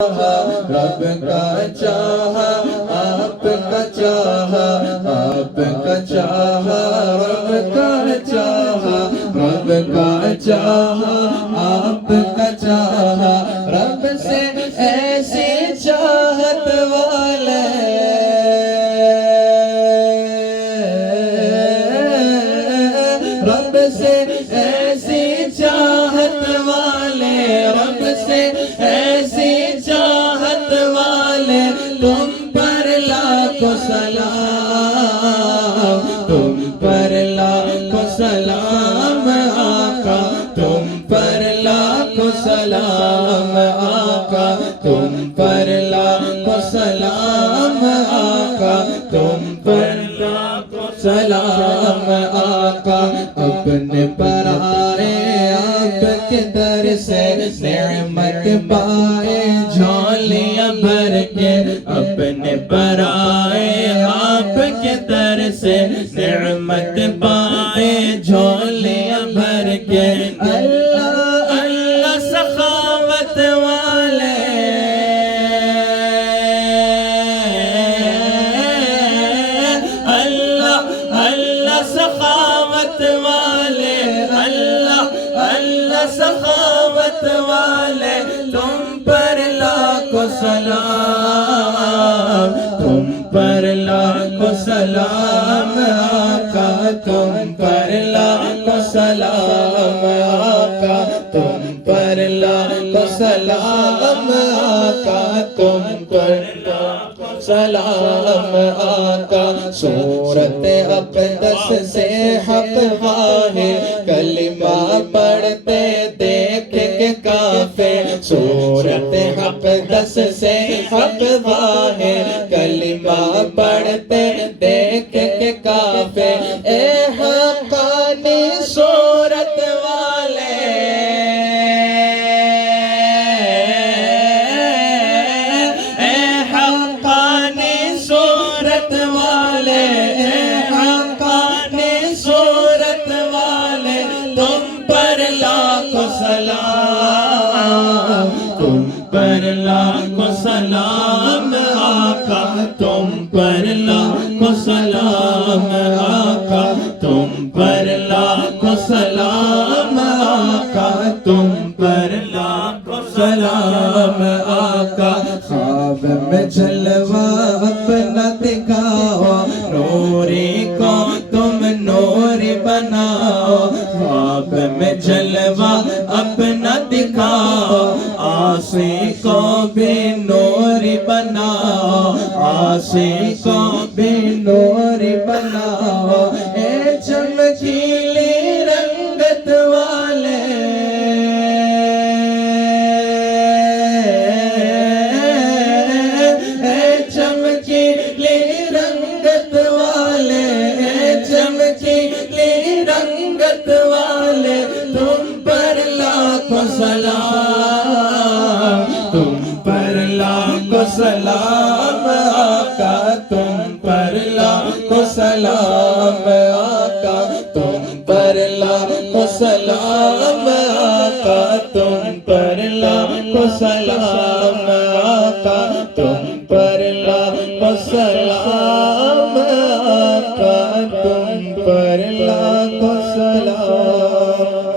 رب کا چاہا آپ کا چاہا آپ کا چاہا رب کا چاہا رب کا چاہا آپ کا چاہا رب سے ایسی چاہت والے رب سے ایسی چاہت والے رب سے ایسی چاہت والے تم پر لاکھوں سلام تم پر لاکھوں سلام آقا تم پر لاکھوں سلام آقا تم پر لاکھوں سلام آقا تم پر لاکھوں سلام آقا اپنے پر آئے آپ کے در سے نعمت پائے جھولیاں بھر کے اپنے پر آئے آپ کے در سے نعمت پائے جھولیاں بھر کے اللہ اللہ سخاوت والے اللہ اللہ سخاوت والے اللہ اللہ سخاوت والے تم پر لاکھوں سلام تم پر لاکھوں سلام آقا تم پر لاکھوں سلام آقا تم پر لاکھوں سلام آقا تم پر لاکھوں سلام آقا سورت اقدس سے حق واہے کلمہ پڑھتے دیکھ کے کافر سورت اقدس سے حق واہے کلمہ پڑھتے دیکھ کے کافر اے حقانی سورت والے اے حقانی سورت والے اے حقانی سورت والے تم پر لاکھوں سلام تم پر لاکھوں سلام آقا تم پر لاکھوں سلام آقا تم پر لاکھوں سلام آقا تم پر لاکھوں سلام آقا خواب میں جلوہ اپنا دکھاؤ نوری کو تم نوری بناؤ خواب میں جلوہ اپنا دکھاؤ عاصی کو بھی نوری بناؤ عاصی کو بھی نوری بناؤ اے چمکیلی رنگت والے اے چمکیلی رنگت والے اے چمکیلی رنگت والے تم پر لاکھوں سلام تم پر لاکھوں سلام آقا تم پر لاکھوں سلام آقا تم پر لاکھوں سلام آقا تم پر لاکھوں سلام آقا تم پر لاکھوں سلام